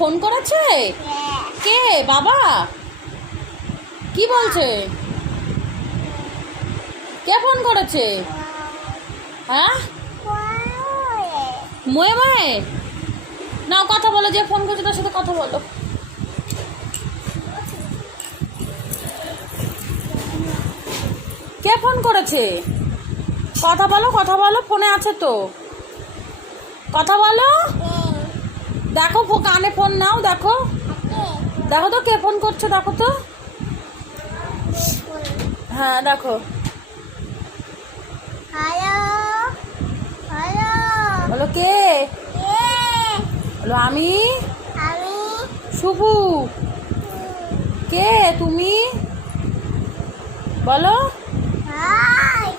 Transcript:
Phone করেছে? কে? বাবা? কি বলছে? কে ফোন করেছে? হ্যাঁ, ময়ে ময়ে নাও কথা বলো, যে ফোন করছে তার সাথে কথা বলো। কে ফোন করেছে? কথা বলো, কথা বলো, ফোনে আছে তো, কথা বলো। দেখো কানে ফোন নাও, দেখো দেখো তো কে ফোন করছে, দেখো তো। হ্যাঁ দেখো। হ্যালো হ্যালো, বলো কে? বলো আমি আমি শুভু। কে তুমি? বলো।